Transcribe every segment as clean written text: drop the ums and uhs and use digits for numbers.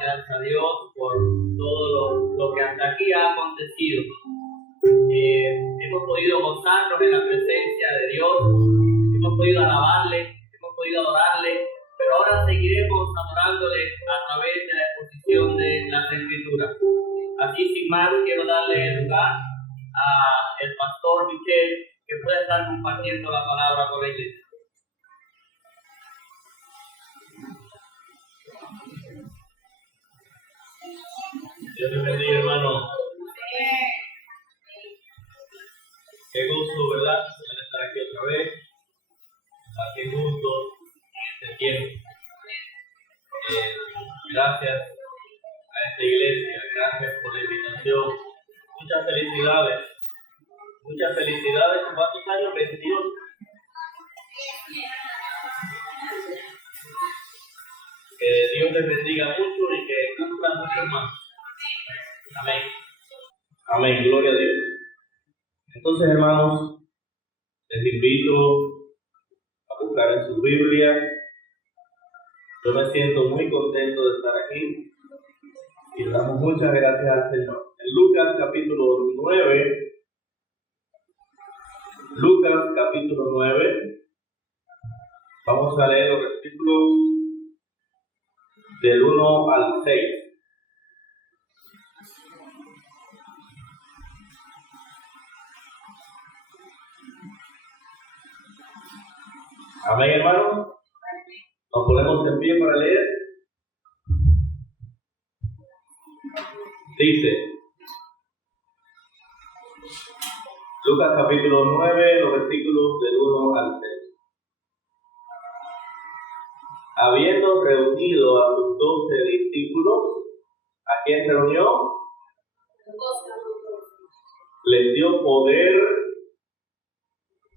gracias a Dios por todo lo que hasta aquí ha acontecido. Hemos podido gozarnos en la presencia de Dios, hemos podido alabarle, hemos podido adorarle, pero ahora seguiremos adorándole a través de la exposición de las Escrituras. Así, sin más, quiero darle lugar al pastor Michel, que pueda estar compartiendo la palabra con la iglesia. Dios te bendiga, hermano. Qué gusto, ¿verdad? Poder estar aquí otra vez, aquí juntos en este tiempo. Gracias a esta iglesia, gracias por la invitación. Muchas felicidades. ¿Cuántos años? 22. Que Dios les bendiga mucho y que cumplan mucho más. Amén. Amén, gloria a Dios. Entonces, hermanos, les invito a buscar en sus Biblias. Yo me siento muy contento de estar aquí y le damos muchas gracias al Señor. En Lucas capítulo 9, vamos a leer los versículos del 1 al 6. Amén, hermanos. Nos ponemos en pie para leer. Dice Lucas capítulo 9, los versículos del 1 al 6. Habiendo reunido a sus 12 discípulos, ¿a quién reunió? Les dio poder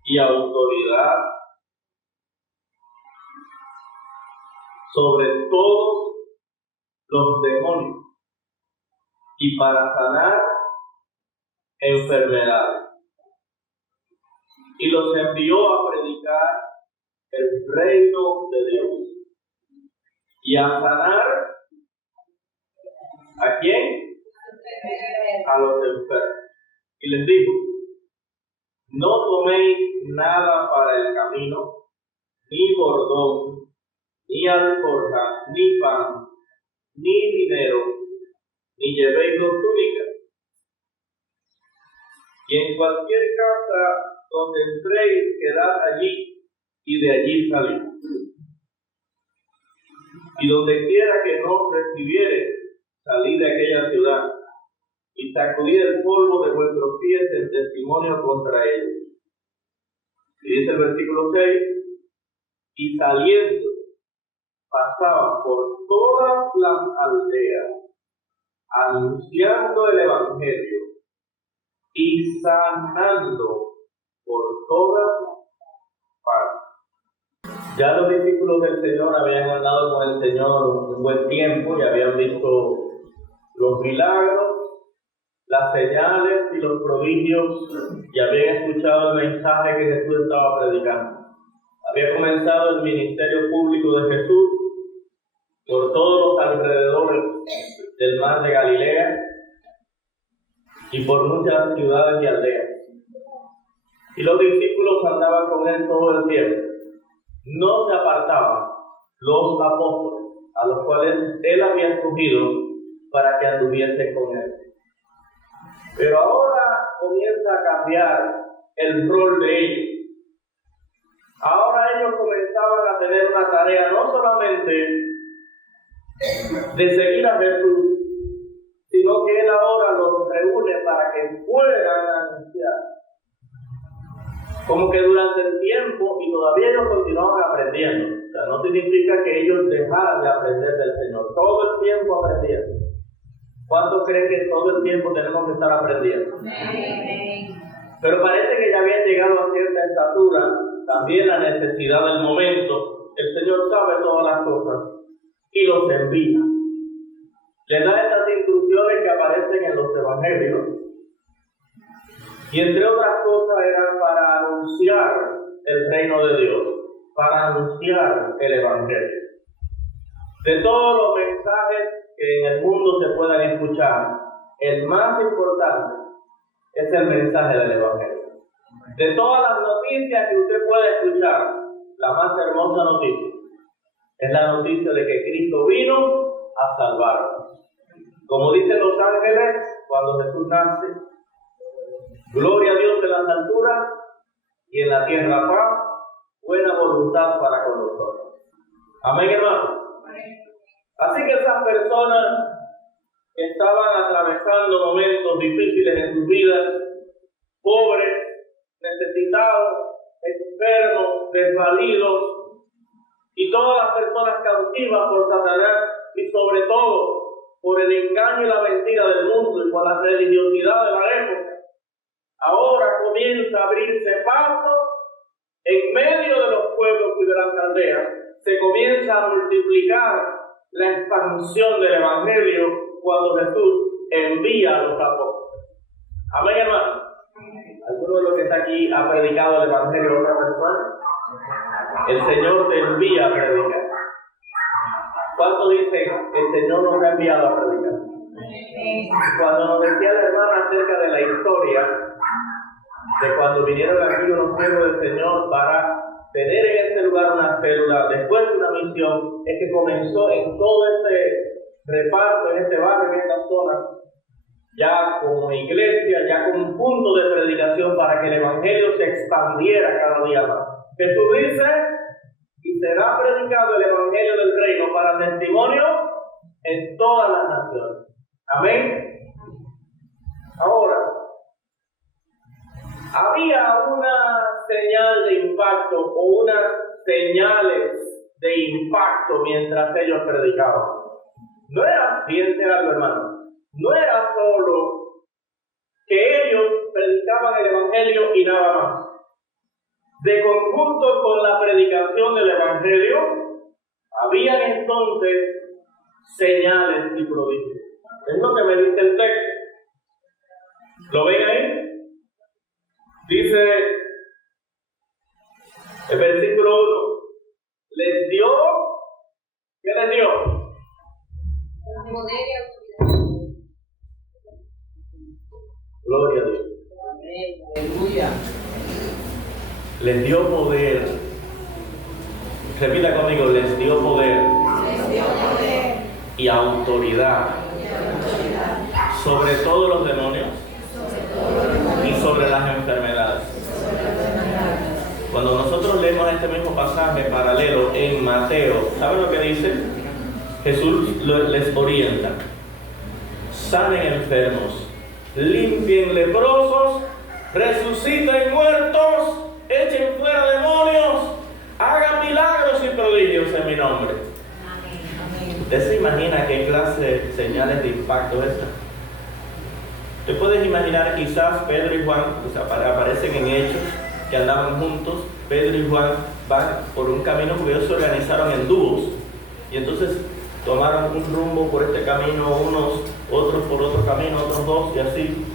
y autoridad sobre todos los demonios y para sanar enfermedades. Y los envió a predicar el reino de Dios y a sanar ¿a quién? A los enfermos. Y les dijo: no toméis nada para el camino, ni bordón, ni alforja, ni pan, ni dinero, ni llevéis dos túnicas. Y en cualquier casa donde entréis, quedad allí, y de allí salid. Y donde quiera que no recibiere, salid de aquella ciudad, y sacudid el polvo de vuestros pies en testimonio contra ellos. Y dice el versículo 6, y saliendo, pasaban por todas las aldeas, anunciando el evangelio y sanando por todas partes. Ya los discípulos del Señor habían andado con el Señor un buen tiempo y habían visto los milagros, las señales y los prodigios, y habían escuchado el mensaje que Jesús estaba predicando. Había comenzado el ministerio público de Jesús por todos los alrededores del mar de Galilea y por muchas ciudades y aldeas. Y los discípulos andaban con él todo el tiempo. No se apartaban los apóstoles, a los cuales él había escogido para que anduviesen con él. Pero ahora comienza a cambiar el rol de ellos. Ahora ellos comenzaban a tener una tarea no solamente de seguir a Jesús, sino que él ahora los reúne para que puedan anunciar. Como que durante el tiempo, y todavía ellos continuaban aprendiendo. O sea, no significa que ellos dejaran de aprender del Señor. Todo el tiempo aprendiendo. ¿Cuántos creen que todo el tiempo tenemos que estar aprendiendo? Pero parece que ya habían llegado a cierta estatura, también la necesidad del momento. El Señor sabe todas las cosas y los envía. Les da estas instrucciones que aparecen en los evangelios. Y entre otras cosas eran para anunciar el reino de Dios, para anunciar el evangelio. De todos los mensajes que en el mundo se puedan escuchar, el más importante es el mensaje del Evangelio. De todas las noticias que usted puede escuchar, la más hermosa noticia es la noticia de que Cristo vino a salvarnos. Como dicen los ángeles cuando Jesús nace, gloria a Dios en las alturas y en la tierra paz, buena voluntad para con nosotros. Amén, hermano. Así que esas personas que estaban atravesando momentos difíciles en sus vidas, pobres, necesitados, enfermos, desvalidos, y todas las personas cautivas por Satanás, y sobre todo por el engaño y la mentira del mundo y por la religiosidad de la época, ahora comienza a abrirse paso en medio de los pueblos y de las aldeas. Se comienza a multiplicar la expansión del Evangelio cuando Jesús envía a los apóstoles. Amén, hermano. ¿Alguno de los que está aquí ha predicado el Evangelio a otra persona? El Señor te envía a predicar. ¿Cuánto dicen el Señor nos ha enviado a predicar? Cuando nos decía la hermana acerca de la historia de cuando vinieron aquí unos siervos del Señor para tener en este lugar una célula después de una misión, es que comenzó en todo este reparto, en este barrio, en esta zona, ya como iglesia, ya como un punto de predicación para que el Evangelio se expandiera cada día más. Jesús dice, y será predicado el Evangelio del Reino para testimonio en todas las naciones. Amén. Ahora, había una señal de impacto o unas señales de impacto mientras ellos predicaban. No era, fíjense algo, hermano, no era solo que ellos predicaban el Evangelio y nada más. De conjunto con la predicación del Evangelio, habían entonces señales y prodigios. Es lo que me dice el texto. ¿Lo ven ahí? Dice el versículo 1, les dio, ¿qué les dio? Poder y autoridad. Gloria a Dios. Aleluya. Les dio poder. Repita conmigo, les dio poder. Les dio poder Y autoridad. Sobre todos los demonios y sobre las enfermedades. Cuando nosotros leemos este mismo pasaje paralelo en Mateo, ¿saben lo que dice? Jesús les orienta: sanen enfermos, limpien leprosos, resuciten muertos, echen fuera demonios, hagan milagros y prodigios en mi nombre. ¿Usted se imagina qué clase de señales de impacto es esta? Usted puede imaginar quizás Pedro y Juan, aparecen en Hechos, que andaban juntos. Pedro y Juan van por un camino porque ellos se organizaron en dúos. Y entonces tomaron un rumbo por este camino, unos, otros por otro camino, otros dos, y así.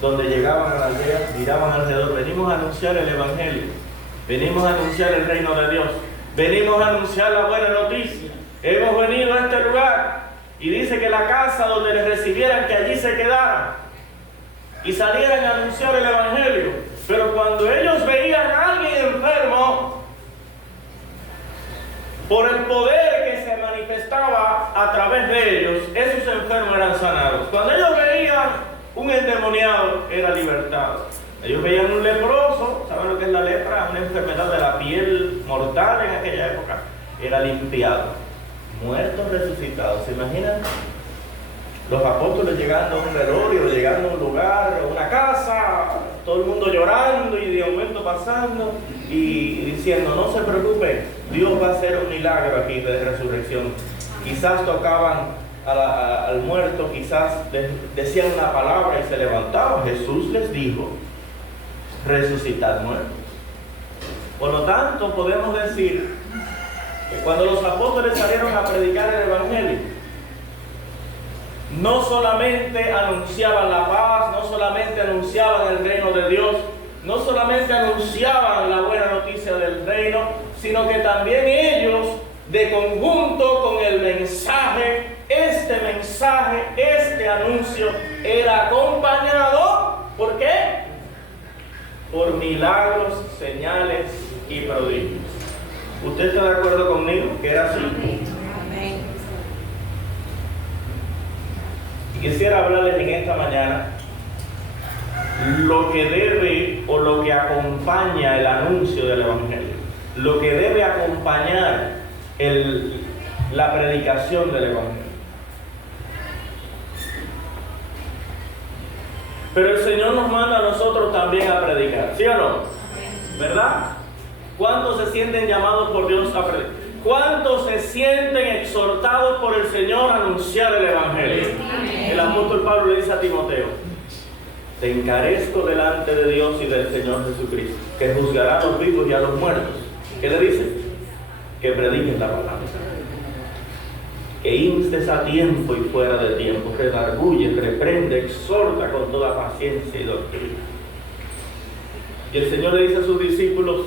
Donde llegaban a la aldea, miraban alrededor: venimos a anunciar el Evangelio, venimos a anunciar el reino de Dios, venimos a anunciar la buena noticia, hemos venido a este lugar. Y dice que la casa donde les recibieran, que allí se quedaran y salieran a anunciar el Evangelio. Pero cuando ellos veían a alguien enfermo, por el poder que se manifestaba a través de ellos, esos enfermos eran sanados. Cuando ellos veían un endemoniado, era libertado. Ellos veían un leproso, ¿saben lo que es la lepra? Una enfermedad de la piel mortal en aquella época. Era limpiado. Muertos resucitados. ¿Se imaginan? Los apóstoles llegando a un velorio, llegando a un lugar, a una casa, todo el mundo llorando y de momento pasando y diciendo: no se preocupen, Dios va a hacer un milagro aquí de resurrección. Quizás tocaban al muerto, quizás decían una palabra y se levantaban. Jesús les dijo: resucitad muertos. Por lo tanto, podemos decir que cuando los apóstoles salieron a predicar el Evangelio, no solamente anunciaban la paz, no solamente anunciaban el reino de Dios, no solamente anunciaban la buena noticia del reino, sino que también ellos, de conjunto con el mensaje, este mensaje anuncio era acompañado, ¿por qué? Por milagros, señales y prodigios. ¿Usted está de acuerdo conmigo que era así? Amén. Y quisiera hablarles en esta mañana lo que debe o lo que acompaña el anuncio del Evangelio, lo que debe acompañar la predicación del Evangelio. Pero el Señor nos manda a nosotros también a predicar, ¿sí o no? ¿Verdad? ¿Cuántos se sienten llamados por Dios a predicar? ¿Cuántos se sienten exhortados por el Señor a anunciar el Evangelio? El apóstol Pablo le dice a Timoteo: te encarezco delante de Dios y del Señor Jesucristo, que juzgará a los vivos y a los muertos. ¿Qué le dice? Que prediquen la palabra, que instes a tiempo y fuera de tiempo, redarguye, reprende, exhorta con toda paciencia y doctrina. Y el Señor le dice a sus discípulos: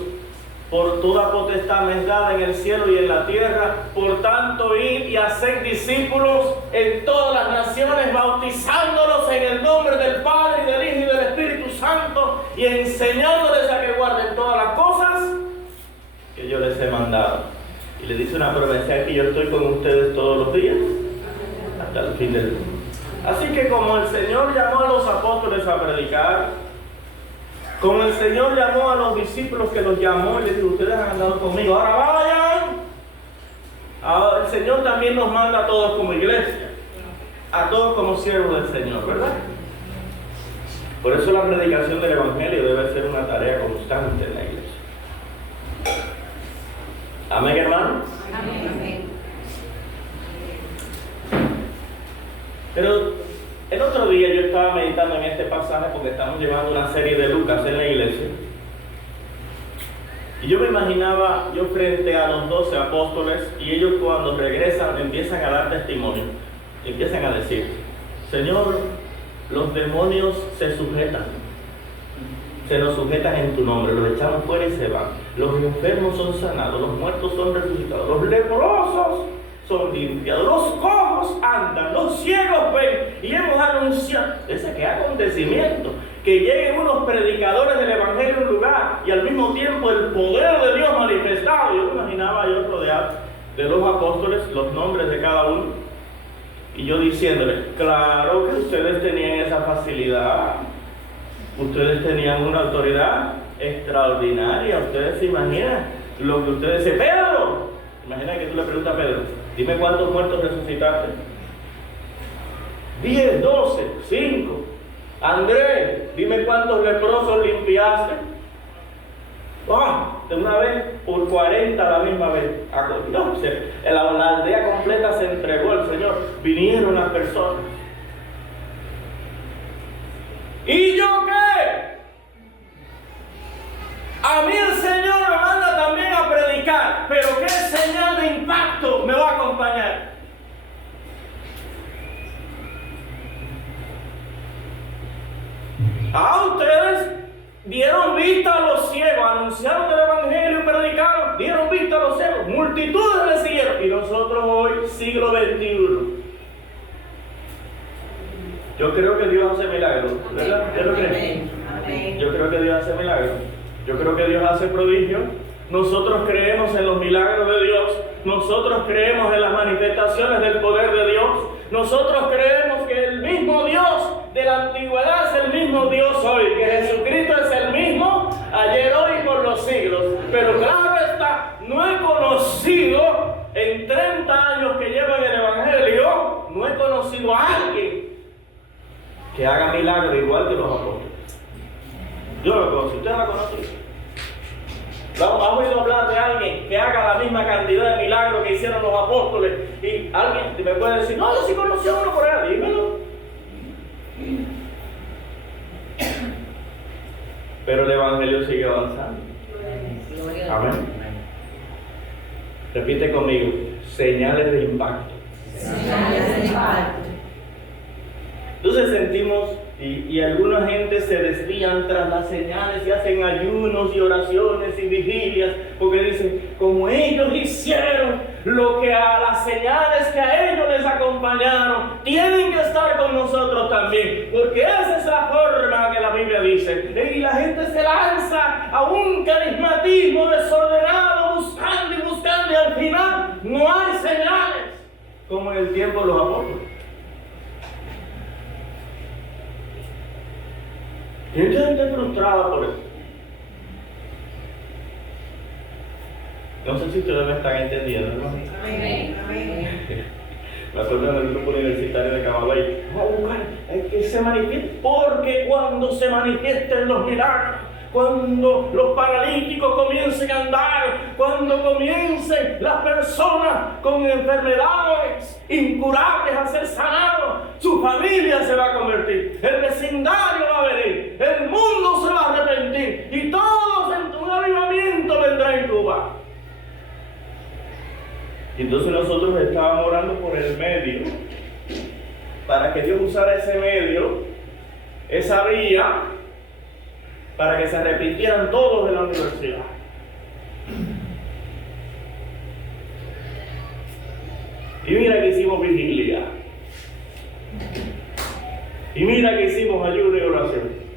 por toda potestad me es dada en el cielo y en la tierra, por tanto id y haced discípulos en todas las naciones, bautizándolos en el nombre del Padre, y del Hijo y del Espíritu Santo, y enseñándoles a que guarden todas las cosas que yo les he mandado. Y le dice una promesa: que yo estoy con ustedes todos los días, hasta el fin del mundo. Así que como el Señor llamó a los apóstoles a predicar, como el Señor llamó a los discípulos, que los llamó y les dijo: ustedes han andado conmigo, ahora vayan. Ahora el Señor también nos manda a todos como iglesia, a todos como siervos del Señor, ¿verdad? Por eso la predicación del Evangelio debe ser una tarea constante en la iglesia. Amén, hermano. Amén. Pero el otro día yo estaba meditando en este pasaje, porque estamos llevando una serie de Lucas en la iglesia, y yo me imaginaba yo frente a los 12 apóstoles, y ellos cuando regresan empiezan a dar testimonio, empiezan a decir: Señor, los demonios se sujetan, se nos sujetan en tu nombre, los echamos fuera y se van, los enfermos son sanados, los muertos son resucitados, los leprosos son limpiados, los cojos andan, los ciegos ven, y hemos anunciado. Ese que acontecimiento, que lleguen unos predicadores del Evangelio a un lugar y al mismo tiempo el poder de Dios manifestado. Yo me imaginaba yo rodeado de los apóstoles, los nombres de cada uno, y yo diciéndoles: claro que ustedes tenían esa facilidad, ustedes tenían una autoridad extraordinaria. Ustedes se imaginan lo que ustedes dicen. Pedro, imagina que tú le preguntas a Pedro: dime cuántos muertos resucitaste. 10, 12, 5. Andrés, dime cuántos leprosos limpiaste. De una vez por 40 la misma vez. No, la aldea completa se entregó al Señor. Vinieron las personas. ¿Y yo qué? A mí el Señor me manda también a predicar, pero ¿qué señal de impacto me va a acompañar? Ustedes dieron vista a los ciegos, anunciaron el Evangelio y predicaron, dieron vista a los ciegos, multitudes le siguieron. Y nosotros hoy, siglo XXI, yo creo que Dios hace milagros, ¿verdad? ¿Usted lo cree? Yo creo que Dios hace milagros. Yo creo que Dios hace prodigios. Nosotros creemos en los milagros de Dios. Nosotros creemos en las manifestaciones del poder de Dios. Nosotros creemos que el mismo Dios de la antigüedad es el mismo Dios hoy. Que Jesucristo es el mismo ayer, hoy y por los siglos. Pero claro está, no he conocido en 30 años que llevo en el Evangelio, no he conocido a alguien que haga milagros igual que los apóstoles. Yo lo conozco, usted lo conoce. ¿Ha oído hablar de alguien que haga la misma cantidad de milagros que hicieron los apóstoles? Y alguien me puede decir: no, yo sí conocí a uno por ahí. Dímelo. Pero el Evangelio sigue avanzando. Amén. Repite conmigo: señales de impacto. Señales de impacto. Entonces sentimos, y alguna gente se desvían tras las señales y hacen ayunos y oraciones y vigilias, porque dicen: como ellos hicieron lo que a las señales que a ellos les acompañaron, acompañaron, tienen que estar con nosotros también, porque esa es la forma que la Biblia dice. Y la gente se lanza a un carismatismo desordenado, buscando y buscando, y al final no hay señales, como en el tiempo de los apóstoles. Y mucha gente frustrada por eso. No sé si ustedes me están entendiendo, ¿no? Amén. Me acuerdo del grupo universitario de Camagüey. Que se manifieste, porque cuando se manifiesten los milagros, cuando los paralíticos comiencen a andar, cuando comiencen las personas con enfermedades incurables a ser sanados, su familia se va a convertir, el vecindario va a venir, el mundo se va a arrepentir y todos en un avivamiento vendrá en Cuba. Y entonces nosotros estábamos orando por el medio, para que Dios usara ese medio, esa vía, para que se arrepintieran todos de la universidad. Y mira que hicimos vigilia. Y mira que hicimos ayuno y oración.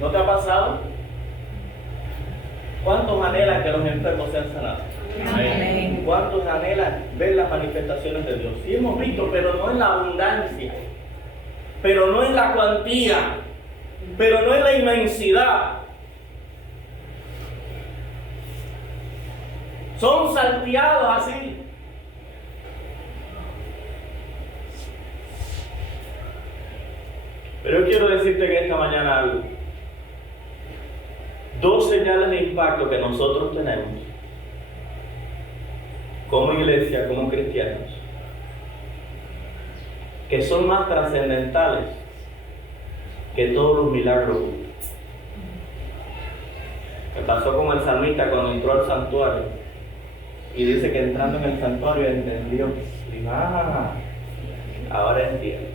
¿No te ha pasado? ¿Cuántos anhelan que los enfermos sean sanados? Amén. ¿Cuántos anhelan ver las manifestaciones de Dios? Sí hemos visto, pero no en la abundancia, pero no en la cuantía, pero no en la inmensidad. Son salteados así. Pero yo quiero decirte que esta mañana algo. Dos señales de impacto que nosotros tenemos como iglesia, como cristianos, que son más trascendentales que todos los milagros. Me pasó con el salmista cuando entró al santuario y dice que entrando en el santuario entendió. Dijo, ahora entiendo.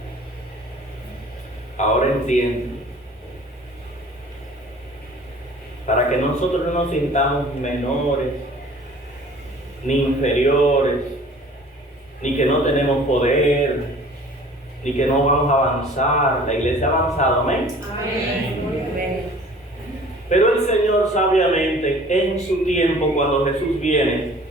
Ahora entiendo. Para que nosotros no nos sintamos menores, ni inferiores, ni que no tenemos poder, ni que no vamos a avanzar. La iglesia ha avanzado, amén. Amén. Pero el Señor sabiamente, en su tiempo, cuando Jesús viene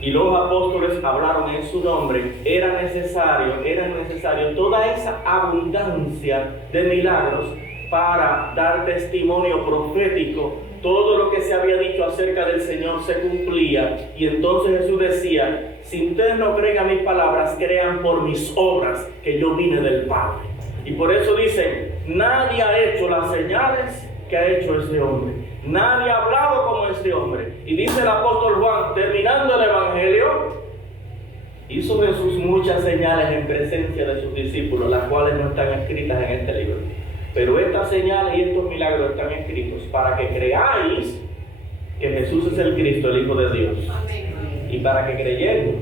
y los apóstoles hablaron en su nombre, era necesario toda esa abundancia de milagros para dar testimonio profético. Todo lo que se había dicho acerca del Señor se cumplía. Y entonces Jesús decía, si ustedes no creen a mis palabras, crean por mis obras, que yo vine del Padre. Y por eso dicen, nadie ha hecho las señales que ha hecho este hombre. Nadie ha hablado como este hombre. Y dice el apóstol Juan, terminando el Evangelio, hizo Jesús muchas señales en presencia de sus discípulos, las cuales no están escritas en este libro. Pero estas señales y estos milagros están escritos para que creáis que Jesús es el Cristo, el Hijo de Dios. Amén. Y para que creyendo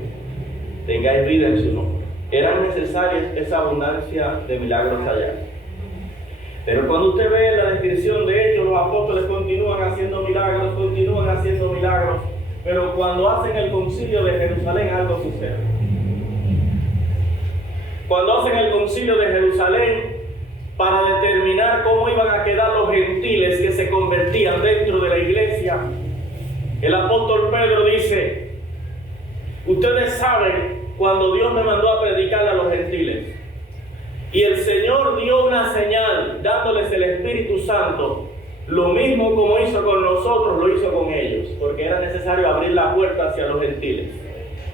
tengáis vida en su nombre. Era necesaria esa abundancia de milagros allá. Pero cuando usted ve la descripción de ellos, los apóstoles continúan haciendo milagros. Pero cuando hacen el concilio de Jerusalén, algo sucede. Cuando hacen el concilio de Jerusalén, para determinar cómo iban a quedar los gentiles que se convertían dentro de la iglesia, el apóstol Pedro dice, ustedes saben cuando Dios me mandó a predicarle a los gentiles, y el Señor dio una señal dándoles el Espíritu Santo, lo mismo como hizo con nosotros, lo hizo con ellos, porque era necesario abrir la puerta hacia los gentiles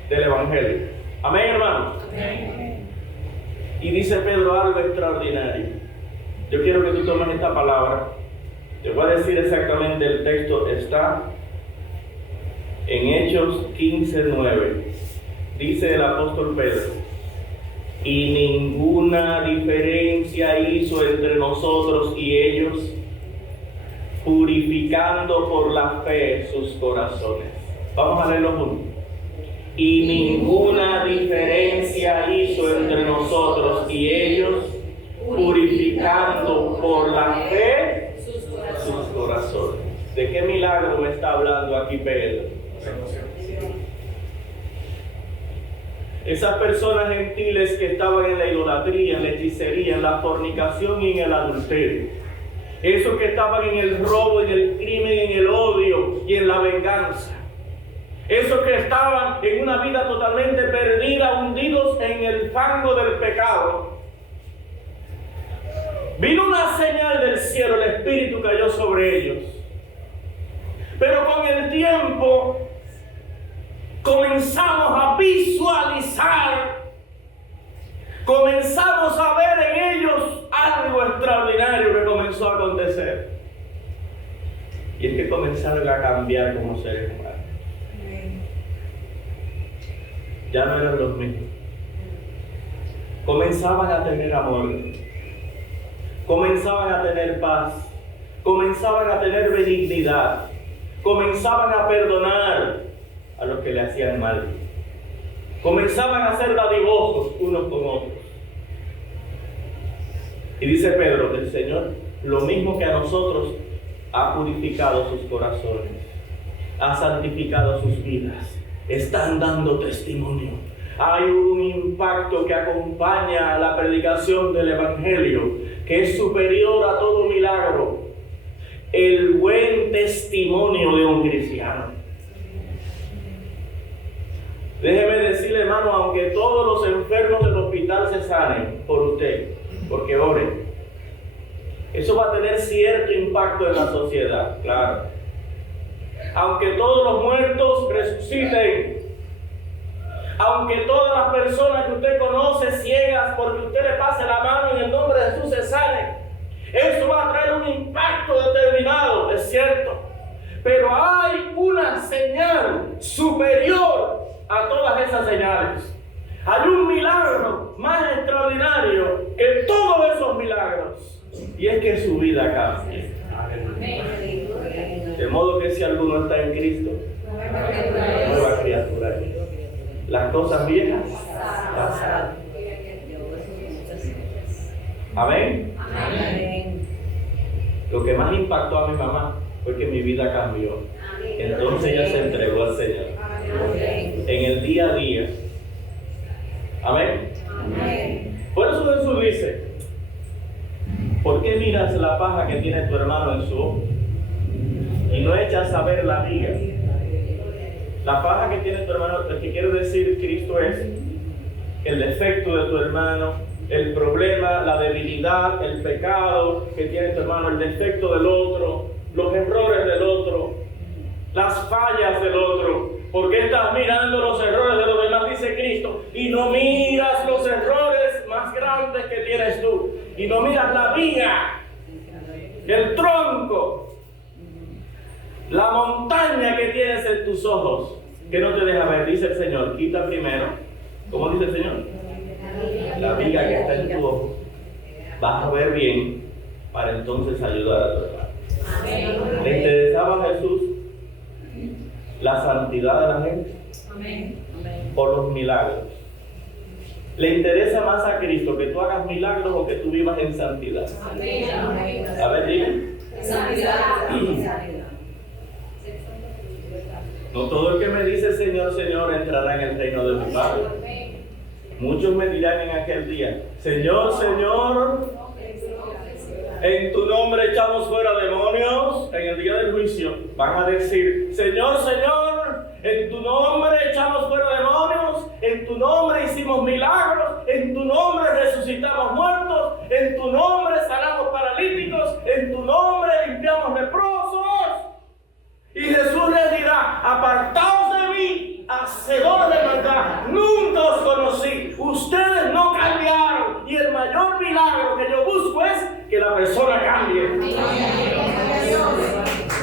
del Evangelio. Amén, hermanos. Amén. Y dice Pedro algo extraordinario. Yo quiero que tú tomes esta palabra. Te voy a decir exactamente el texto. Está en Hechos 15:9. Dice el apóstol Pedro, y ninguna diferencia hizo entre nosotros y ellos, purificando por la fe sus corazones. Vamos a leerlo juntos. Y ninguna diferencia hizo entre nosotros y ellos, purificando por la fe sus corazones. ¿De qué milagro me está hablando aquí Pedro? Esas personas gentiles que estaban en la idolatría, en la hechicería, en la fornicación y en el adulterio. Esos que estaban en el robo, en el crimen, en el odio y en la venganza. Esos que estaban en una vida totalmente perdida, hundidos en el fango del pecado. Vino una señal del cielo, el Espíritu cayó sobre ellos. Pero con el tiempo comenzamos a visualizar, comenzamos a ver en ellos algo extraordinario que comenzó a acontecer. Y es que comenzaron a cambiar como seres humanos. Ya no eran los mismos. Comenzaban a tener amor, comenzaban a tener paz, comenzaban a tener benignidad, comenzaban a perdonar a los que le hacían mal, comenzaban a ser dadivosos unos con otros. Y dice Pedro, el Señor, lo mismo que a nosotros, ha purificado sus corazones, ha santificado sus vidas. Están dando testimonio. Hay un impacto que acompaña a la predicación del Evangelio, que es superior a todo milagro. El buen testimonio de un cristiano. Déjeme decirle, hermano, aunque todos los enfermos del hospital se sanen por usted, porque oren, eso va a tener cierto impacto en la sociedad, claro. Aunque todos los muertos resuciten, aunque todas las personas que usted conoce ciegas porque usted le pase la mano y en nombre de Jesús se sanen, eso va a traer un impacto determinado, es cierto. Pero hay una señal superior a todas esas señales. Hay un milagro más extraordinario que todos esos milagros, y es que su vida cambia. De modo que si alguno está en Cristo, nueva criatura es. Las cosas viejas pasaron. Amén. Amén. Lo que más impactó a mi mamá fue que mi vida cambió. Entonces ella se entregó al Señor. En el día a día. Amén. Amén. Por eso Jesús dice: ¿por qué miras la paja que tiene tu hermano en su ojo y no echas a ver la viga? La paja que tiene tu hermano, lo que quiere decir Cristo es el defecto de tu hermano, el problema, la debilidad, el pecado que tiene tu hermano, el defecto del otro, los errores del otro, las fallas del otro. ¿Por qué estás mirando los errores de los demás? Dice Cristo, y no miras los errores más grandes que tienes tú, y no miras la viga, el tronco, la montaña que tienes en tus ojos, que no te deja ver. Dice el Señor, quita primero, ¿cómo dice el Señor? La viga que está en tu ojo. Vas a ver bien para entonces ayudar a tu hermano. ¿Le interesaba a Jesús la santidad de la gente? ¿O los milagros? ¿Le interesa más a Cristo que tú hagas milagros o que tú vivas en santidad? A ver, dime. No todo el que me dice Señor, Señor entrará en el reino de mi Padre. Muchos me dirán en aquel día: Señor, Señor, en tu nombre echamos fuera demonios. En el día del juicio van a decir: Señor, Señor, en tu nombre echamos fuera demonios, en tu nombre hicimos milagros, en tu nombre resucitamos muertos, en tu nombre sanamos paralíticos, en tu nombre limpiamos leprosos. Y Jesús les dirá: apartaos de mí, hacedores de maldad, nunca os conocí. Ustedes no cambiaron. Y el mayor milagro que yo busco es que la persona cambie.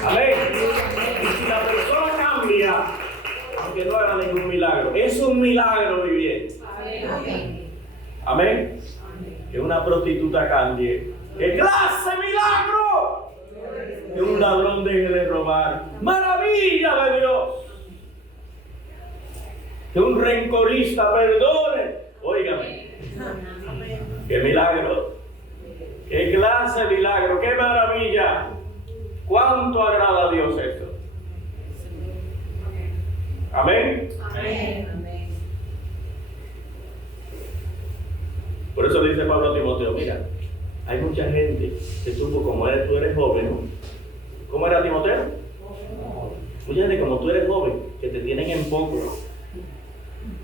Amén. Y si la persona cambia, aunque no haga ningún milagro, es un milagro viviente. Amén. Que una prostituta cambie. ¡Qué clase de milagro! Que un ladrón deje de robar. ¡Maravilla de Dios! Que un rencorista perdone. Óigame. ¡Qué milagro! ¡Qué clase de milagro! ¡Qué maravilla! ¡Cuánto agrada a a Dios eso. Amén. Amén. Amén. Por eso dice Pablo a Timoteo, mira, hay mucha gente que supo como tú eres joven. ¿Cómo era Timoteo? Mucha gente como tú eres joven, que te tienen en poco.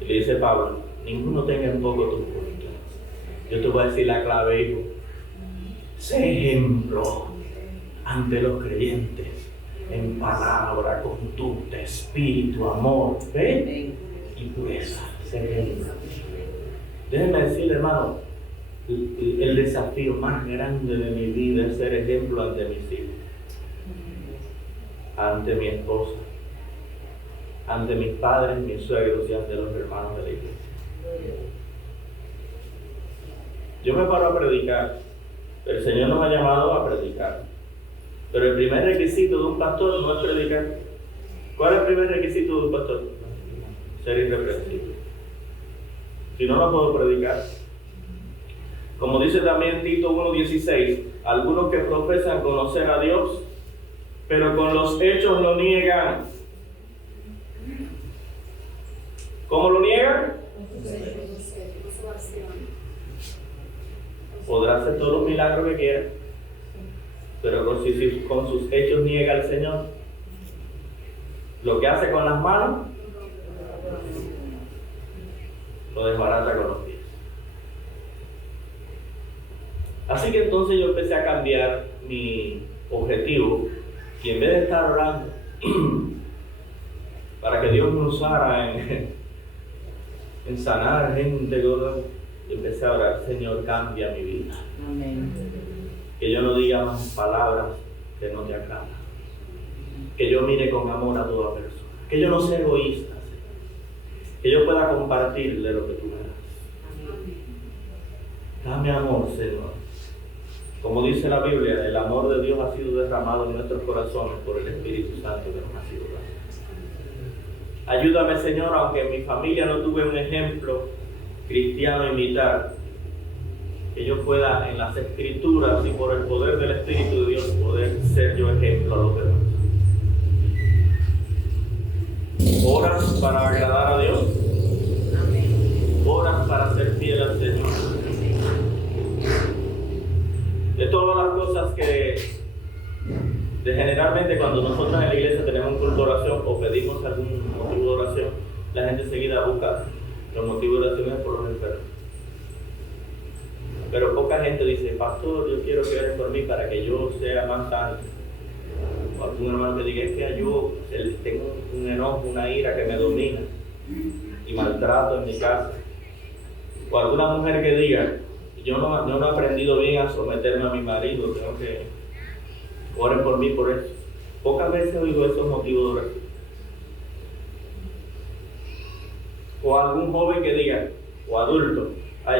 Y le dice Pablo, ninguno tenga en poco tu juventud. Yo te voy a decir la clave, hijo. Sé ejemplo ante los creyentes en palabra, conducta, espíritu, amor, fe y pureza. Sé ejemplo. Déjenme decirle, hermano, el desafío más grande de mi vida es ser ejemplo ante mis hijos, ante mi esposa, ante mis padres, mis suegros y ante los hermanos de la iglesia. Yo me paro a predicar. El Señor nos ha llamado a predicar. Pero el primer requisito de un pastor no es predicar. ¿Cuál es el primer requisito de un pastor? Ser irreprensible. Si no, no puedo predicar. Como dice también Tito 1:16, algunos que profesan conocer a Dios, pero con los hechos lo niegan. ¿Cómo lo niegan? Podrá hacer todos los milagros que quiera, pero con sus hechos niega al Señor. Lo que hace con las manos, lo desbarata con los pies. Así que entonces yo empecé a cambiar mi objetivo, y en vez de estar orando para que Dios me usara en sanar gente, yo empecé a orar, Señor, cambia mi vida. Amén. Que yo no diga más palabras que no te agradan. Que yo mire con amor a toda persona. Que yo no sea egoísta, Señor. Que yo pueda compartir de lo que tú me das. Dame amor, Señor. Como dice la Biblia, el amor de Dios ha sido derramado en nuestros corazones por el Espíritu Santo que nos ha sido dado. Ayúdame, Señor, aunque en mi familia no tuve un ejemplo cristiano imitar, que yo pueda en las Escrituras y por el poder del Espíritu de Dios poder ser yo ejemplo a los demás. Oras para agradar a Dios, oras para ser fiel al Señor. De todas las cosas que generalmente cuando nosotros en la iglesia tenemos un culto de oración o pedimos algún motivo de oración, la gente enseguida busca los motivos de oración por los enfermos. Pero poca gente dice, pastor, yo quiero que ores por mí para que yo sea más sano. O algún hermano que diga, es que yo tengo un enojo, una ira que me domina y maltrato en mi casa. O alguna mujer que diga, yo no he aprendido bien a someterme a mi marido, tengo que oren por mí por eso. Pocas veces oigo esos motivos de oración. O algún joven que diga, o adulto,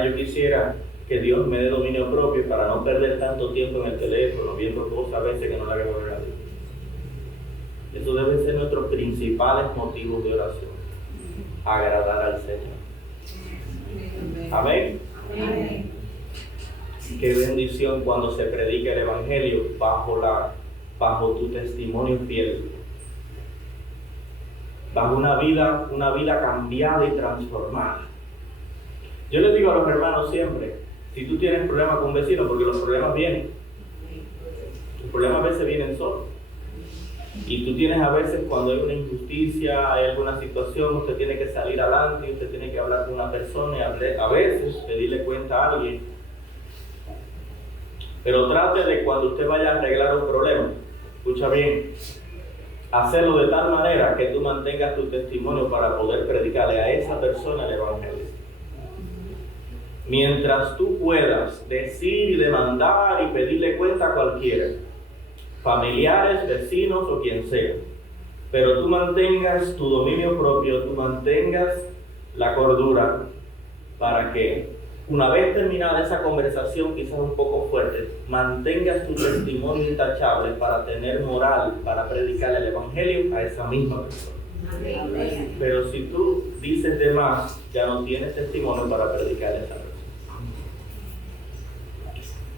yo quisiera que Dios me dé dominio propio para no perder tanto tiempo en el teléfono, viendo cosas a veces que no le hagan volver a Dios. Eso deben ser nuestros principales motivos de oración. Agradar al Señor. Amén. Amén. Qué bendición cuando se predica el Evangelio bajo tu testimonio fiel. Bajo una vida cambiada y transformada. Yo les digo a los hermanos siempre, si tú tienes problemas con un vecino, porque los problemas vienen, los problemas a veces vienen solos. Y tú tienes a veces cuando hay una injusticia, hay alguna situación, usted tiene que salir adelante, usted tiene que hablar con una persona y a veces pedirle cuenta a alguien. Pero trate de cuando usted vaya a arreglar un problema, escucha bien, hacerlo de tal manera que tú mantengas tu testimonio para poder predicarle a esa persona el Evangelio. Mientras tú puedas decir y demandar y pedirle cuenta a cualquiera, familiares, vecinos o quien sea, pero tú mantengas tu dominio propio, tú mantengas la cordura para que una vez terminada esa conversación quizás un poco fuerte, mantengas tu testimonio intachable para tener moral, para predicar el Evangelio a esa misma persona. Amén. Pero si tú dices de más, ya no tienes testimonio para predicar a esa persona.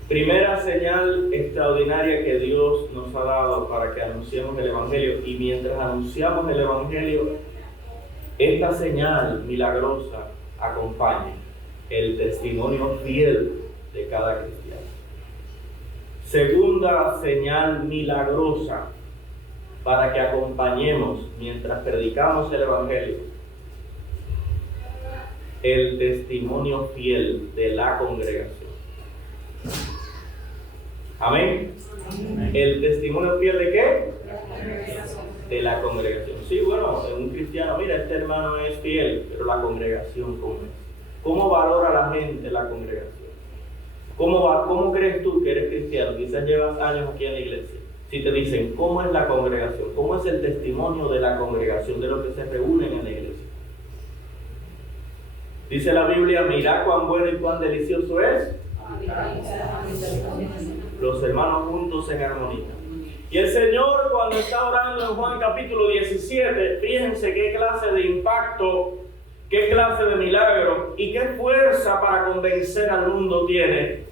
Primera señal extraordinaria que Dios nos ha dado para que anunciemos el Evangelio. Y mientras anunciamos el Evangelio, esta señal milagrosa acompaña el testimonio fiel de cada cristiano. Segunda señal milagrosa para que acompañemos mientras predicamos el Evangelio: el testimonio fiel de la congregación. Amén. ¿El testimonio fiel de qué? De la congregación. Sí, bueno, un cristiano, mira, este hermano es fiel, pero la congregación, ¿cómo es? ¿Cómo valora la gente la congregación? ¿Cómo crees tú que eres cristiano? Quizás llevas años aquí en la iglesia. Si te dicen, ¿cómo es la congregación? ¿Cómo es el testimonio de la congregación, de los que se reúnen en la iglesia? Dice la Biblia, mirad cuán bueno y cuán delicioso es los hermanos juntos en armonía. Y el Señor, cuando está orando en Juan capítulo 17, fíjense qué clase de impacto, qué clase de milagro y qué fuerza para convencer al mundo tiene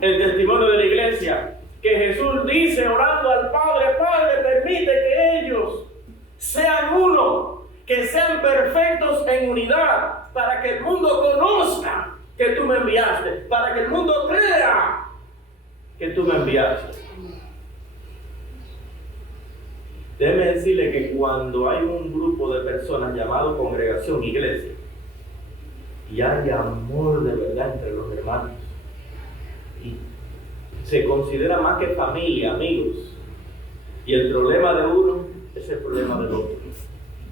el testimonio de la iglesia. Que Jesús dice orando al Padre: Padre, permite que ellos sean uno, que sean perfectos en unidad, para que el mundo conozca que tú me enviaste, para que el mundo crea que tú me enviaste. Déjeme decirle que cuando hay un grupo de personas llamado congregación, iglesia, y hay amor de verdad entre los hermanos, y se considera más que familia, amigos, y el problema de uno es el problema del otro,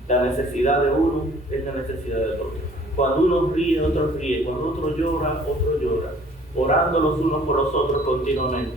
la necesidad de uno es la necesidad del otro. Cuando uno ríe, otro ríe, cuando otro llora, orando los unos por los otros continuamente.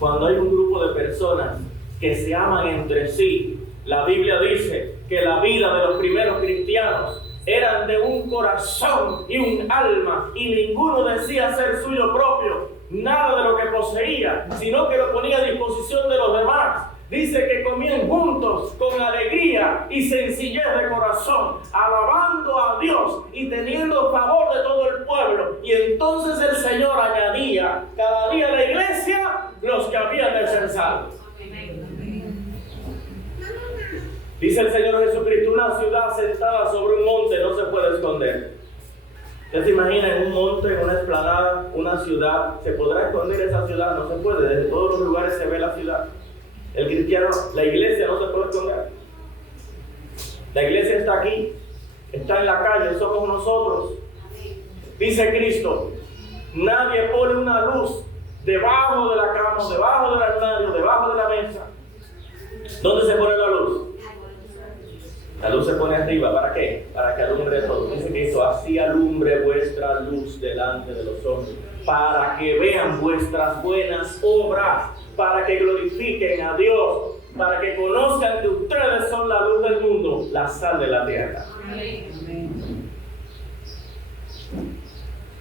Cuando hay un grupo de personas que se aman entre sí, la Biblia dice que la vida de los primeros cristianos eran de un corazón y un alma, y ninguno decía ser suyo propio nada de lo que poseía, sino que lo ponía a disposición de los demás. Dice que comían juntos con alegría y sencillez de corazón, alabando a Dios y teniendo favor de todo el pueblo. Y entonces el Señor añadía cada día a la iglesia los que habían de ser salvos. Dice el Señor Jesucristo: una ciudad sentada sobre un monte no se puede esconder. ¿Usted se imagina en un monte, en una explanada, una ciudad? ¿Se podrá esconder esa ciudad? No se puede. Desde todos los lugares se ve la ciudad. El cristiano, la iglesia no se puede esconder. La iglesia está aquí, está en la calle, somos nosotros. Dice Cristo: nadie pone una luz debajo de la cama, debajo del armario, debajo de la mesa. ¿Dónde se pone la luz? La luz se pone arriba. ¿Para qué? Para que alumbre todo. Dice Cristo: así alumbre vuestra luz delante de los hombres, para que vean vuestras buenas obras, para que glorifiquen a Dios, para que conozcan que ustedes son la luz del mundo, la sal de la tierra.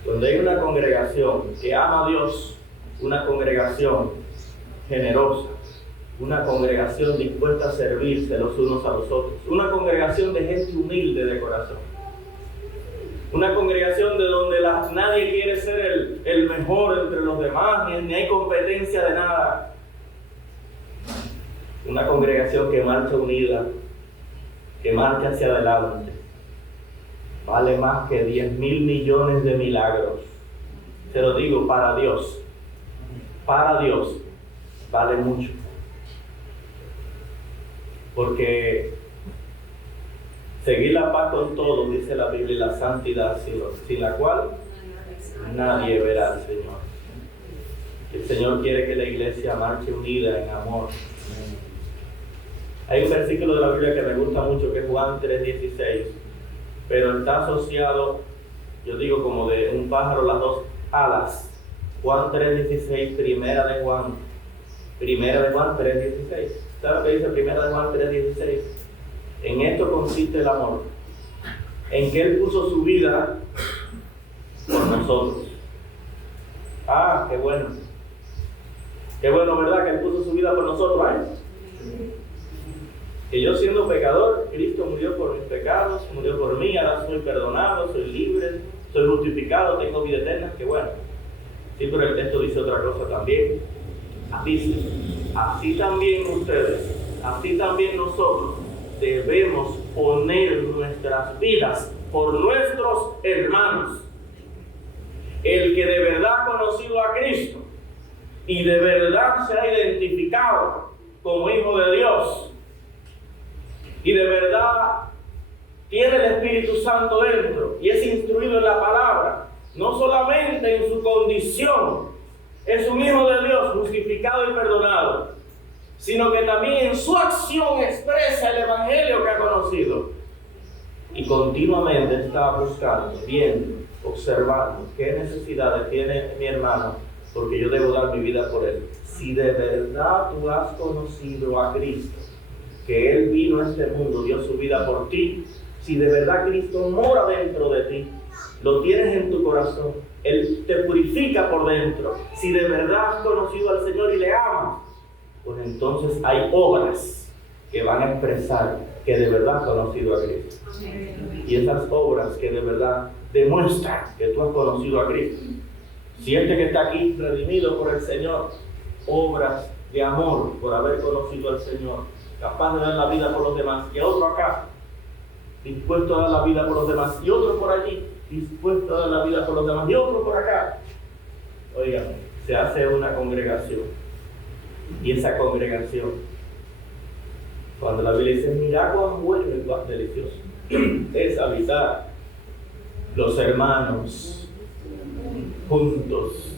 Donde hay una congregación que ama a Dios, una congregación generosa, una congregación dispuesta a servirse los unos a los otros, una congregación de gente humilde de corazón, una congregación de donde nadie quiere ser el mejor entre los demás, ni hay competencia de nada. Una congregación que marcha unida, que marcha hacia adelante, vale más que 10,000 millones de milagros. Se lo digo, para Dios vale mucho. Porque seguir la paz con todos, dice la Biblia, y la santidad, sin la cual nadie verá al Señor. El Señor quiere que la iglesia marche unida en amor. Hay un versículo de la Biblia que me gusta mucho, que es Juan 3:16, pero está asociado, yo digo, como de un pájaro las dos alas. Juan 3:16, primera de Juan 3:16. ¿Sabe lo que dice primera de Juan 3:16? En esto consiste el amor, en que Él puso su vida por nosotros. Ah, qué bueno. Qué bueno, ¿verdad? Que Él puso su vida por nosotros, Que yo, siendo pecador, Cristo murió por mis pecados, murió por mí, ahora soy perdonado, soy libre, soy justificado, tengo vida eterna. Qué bueno. Sí, pero el texto dice otra cosa también. Dice, así también ustedes, así también nosotros debemos poner nuestras vidas por nuestros hermanos. El que de verdad ha conocido a Cristo y de verdad se ha identificado como hijo de Dios y de verdad tiene el Espíritu Santo dentro y es instruido en la palabra, no solamente en su condición, es un hijo de Dios justificado y perdonado, sino que también en su acción expresa el evangelio que ha conocido y continuamente está buscando, viendo, observando qué necesidades tiene mi hermano, porque yo debo dar mi vida por él. Si de verdad tú has conocido a Cristo, que Él vino a este mundo, dio su vida por ti, si de verdad Cristo mora dentro de ti, lo tienes en tu corazón, Él te purifica por dentro, si de verdad has conocido al Señor y le amas, pues entonces hay obras que van a expresar que de verdad has conocido a Cristo. Y esas obras que de verdad demuestran que tú has conocido a Cristo. Si este que está aquí redimido por el Señor, obras de amor por haber conocido al Señor, capaz de dar la vida por los demás, y otro acá, dispuesto a dar la vida por los demás, y otro por allí, dispuesto a dar la vida por los demás, y otro por acá. Oigan, se hace una congregación, y esa congregación, cuando la Biblia dice, mira cuán bueno y cuán delicioso es habitar los hermanos juntos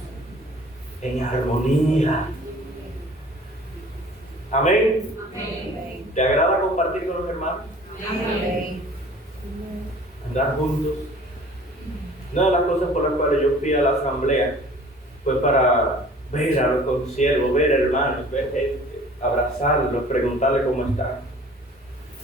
en armonía. Amén. Amén. ¿Te agrada compartir con los hermanos? Amén. Andar juntos. Una de las cosas por las cuales yo fui a la asamblea fue para ver a los consiervos, ver hermanos, ver gente, abrazarlos, preguntarles cómo están.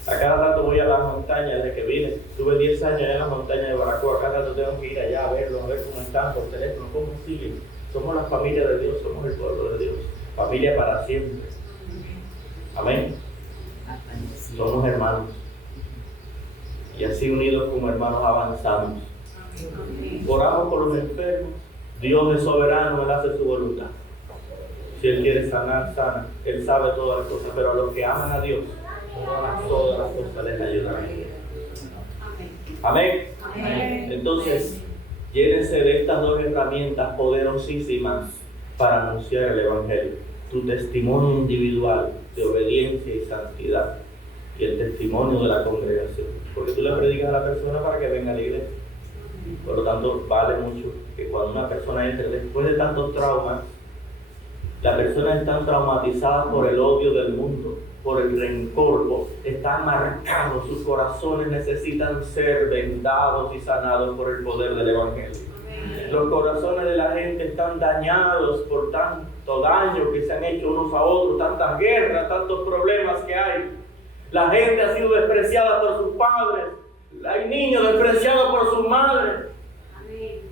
A cada rato voy a las montañas desde que vine. Tuve 10 años en las montañas de Baracoa. Cada rato tengo que ir allá a verlos, a ver cómo están por teléfono, cómo siguen. Somos la familia de Dios, somos el pueblo de Dios. Familia para siempre. Amén. Somos hermanos. Y así unidos como hermanos avanzamos. Oramos por los enfermos. Dios es soberano, Él hace su voluntad. Si Él quiere sanar, sana. Él sabe todas las cosas. Pero a los que aman a Dios, todas las cosas les ayudarán. Amén. Amén. Entonces, llénense de estas dos herramientas poderosísimas para anunciar el Evangelio. Tu testimonio individual de obediencia y santidad y el testimonio de la congregación. Porque tú le predicas a la persona para que venga a la iglesia. Por lo tanto, vale mucho que cuando una persona entre después de tantos traumas, las personas están traumatizadas por el odio del mundo, por el rencor, están marcados, sus corazones necesitan ser vendados y sanados por el poder del Evangelio. Los corazones de la gente están dañados por tanto daño que se han hecho unos a otros, tantas guerras, tantos problemas que hay. La gente ha sido despreciada por sus padres, hay niños despreciados por sus madres.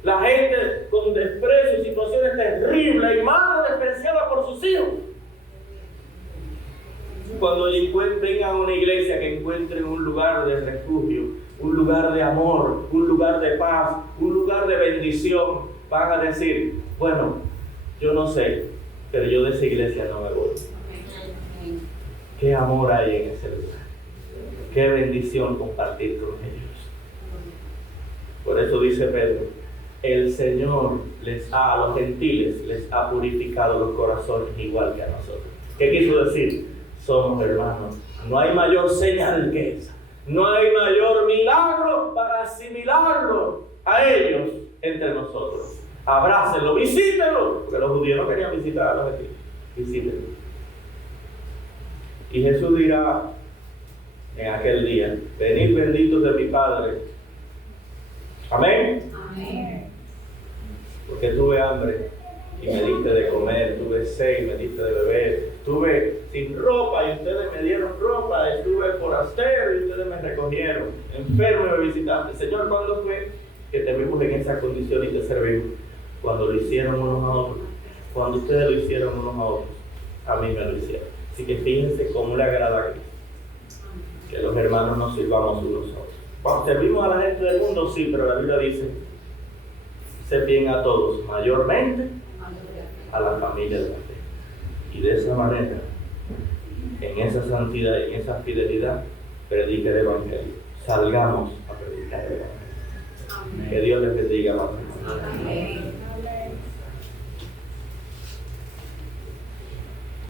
La gente con desprecio, situaciones terribles y madres despreciadas por sus hijos. Cuando vengan a una iglesia que encuentren un lugar de refugio, un lugar de amor, un lugar de paz, un lugar de bendición, van a decir, bueno, yo no sé, pero yo de esa iglesia no me voy. Qué amor hay en ese lugar. Qué bendición compartir con ellos. Por eso dice Pedro, el Señor a los gentiles les ha purificado los corazones igual que a nosotros. ¿Qué quiso decir? Somos hermanos. No hay mayor señal que esa. No hay mayor milagro para asimilarlo a ellos entre nosotros. Abrácenlo, visítenlo. Porque los judíos no querían visitar a los gentiles. Visítenlo. Y Jesús dirá en aquel día, venid benditos de mi Padre. Amén. Amén. Porque tuve hambre y me diste de comer, tuve sed y me diste de beber, estuve sin ropa y ustedes me dieron ropa, estuve forastero y ustedes me recogieron, enfermo y me visitaste. Señor, ¿cuándo fue que te vimos en esa condición y te servimos? Cuando lo hicieron unos a otros. Cuando ustedes lo hicieron unos a otros, a mí me lo hicieron. Así que fíjense cómo le agrada a Cristo que los hermanos nos sirvamos unos a otros. Cuando servimos a la gente del mundo, sí, pero la Biblia dice, ser bien a todos, mayormente a la familia de la fe. Y de esa manera, en esa santidad y en esa fidelidad, predique el Evangelio. Salgamos a predicar el Evangelio. Que Dios les bendiga, hermanos. Amén.